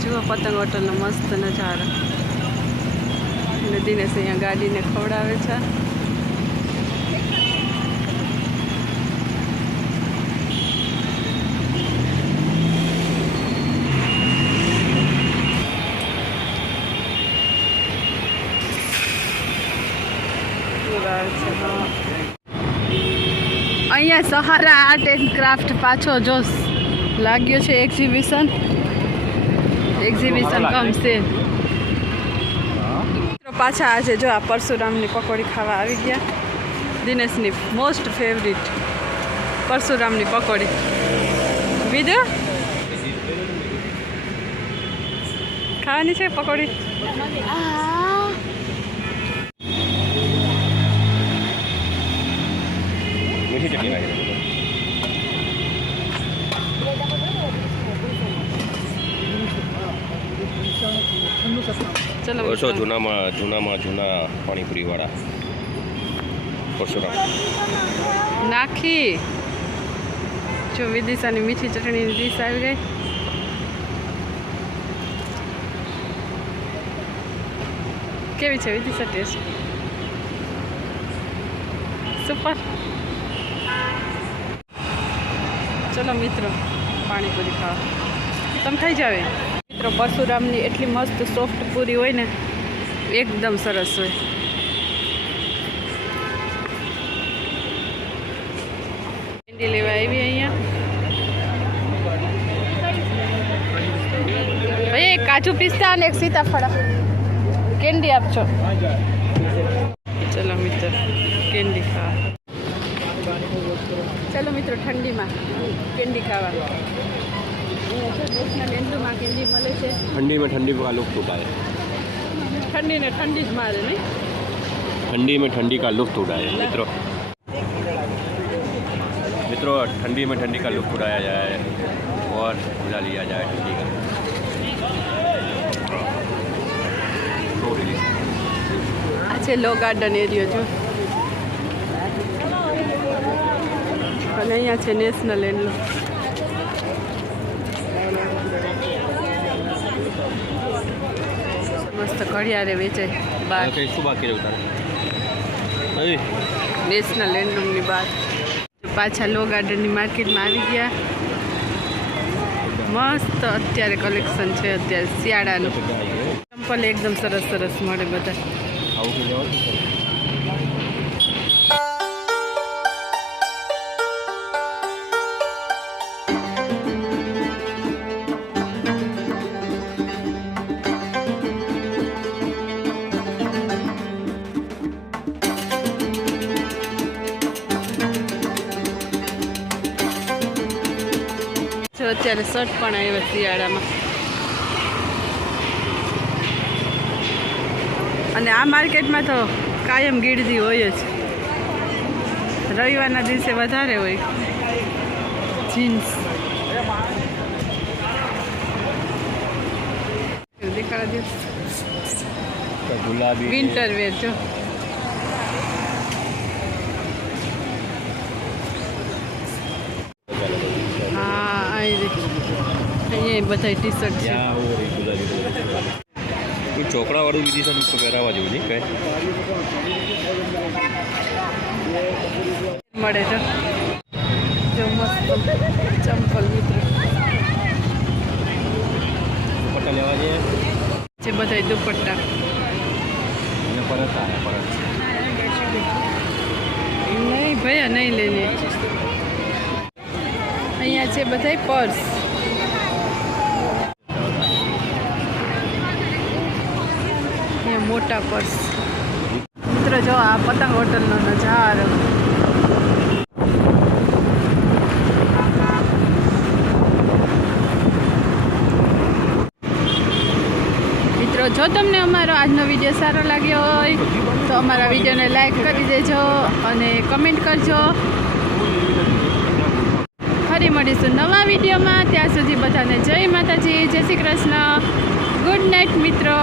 જો પતંગ હોટલનો મસ્ત નજારો. અને દિનેશ અહીંયા ગાડીને ખવડાવે છે. અહીંયા સહારા આર્ટ એન્ડ ક્રાફ્ટ પાછો જો લાગ્યો છે એક્ઝિબિશન એક્ઝિબિશન કમશે પાછા આજે જો આ પરશુરામની પકોડી ખાવા આવી ગયા. દિનેશની મોસ્ટ ફેવરિટ પરશુરામની પકોડી. બીજું? ખાવાની છે પકોડી? મીઠી ચટણી નાખી દો. ચલો ઓછો જૂનામાં જૂનામાં જૂના પાણીપુરીવાળા? પરશુરામ. નાખી. જો વિદિશાની મીઠી ચટણીની ડીશ આવી ગઈ. કેવી છે વિદિશા ટેસ્ટ સુપર ચલો મિત્રો પાણીપુરી ખાવા. તમે ખાઈ જાવે મિત્રો પરશુરામની એટલી મસ્ત સોફ્ટ પૂરી હોય ને, એકદમ સરસ હોય. કેન્ડી લેવા આવી અહીંયા. ભાઈ એક કાજુ પિસ્તા અને એક સીતાફળ. કેન્ડી આપજો. ચલો મિત્ર, કેન્ડી ખાવા. ચલો મિત્રો, ઠંડીમાં કેન્ડી ખાવા. કેન્ડી મળે છે ठंडी में ठंडी का लुत्फ उठाए ઠંડી ને ઠંડી જ મારે નહીં ठंडी में ठंडी का लुत्फ उठाए मित्रों मित्रों ठंडी में ठंडी का लुत्फ उठाया जाए और मजा लिया जाए ठंडी का So delicious. આ છે લો ગાર્ડન એરિયો જો અને અહીંયા છે નેશનલ એન્ડલો મસ્ત ઘડિયાળે વેચાય બાર. શું બાકી રહ્યું તારે? નેશનલ એન્ડલની બાર. પાછા લો ગાર્ડનની માર્કેટમાં આવી ગયા. મસ્ત અત્યારે કલેક્શન છે અત્યારે શિયાળાનું. ચંપલ એકદમ સરસ સરસ મળે બધા. અત્યારે શર્ટ પણ આવ્યા શિયાળામાં. અને આ માર્કેટમાં તો કાયમ ગીરદી હોય જ. રવિવારના દિવસે વધારે હોય. જીન્સ. દેખાડા દિવસ ગુલાબી વિન્ટર વેર જો હા આવી અહીંયા બધા ટી શર્ટ છે કોઈ ચોકડાવાળું બીજી શર્ટ તો પહેરાવા જેવું નહીં કઈ? મળે છે. જો મસ્ત ચંપલ મિત્ર. દુપટ્ટા લેવા જઈએ. છે બધા દુપટ્ટા. અને પરત આવે પરત. નહીં ભૈયા નહીં લેને. અહીંયા છે બધા પર્સ. મોટા પર્સ. મિત્રો, જો આ પતંગ હોટલનો નજારો. મિત્રો, જો તમને અમારો આજનો વીડિયો સારો લાગ્યો હોય, તો અમારા વિડીયોને લાઈક કરી દેજો અને કમેન્ટ કરજો. ફરી મળીશું નવા વિડીયોમાં. ત્યાં સુધી બધાને જય માતાજી, જય શ્રી કૃષ્ણ. ગુડ નાઇટ મિત્રો.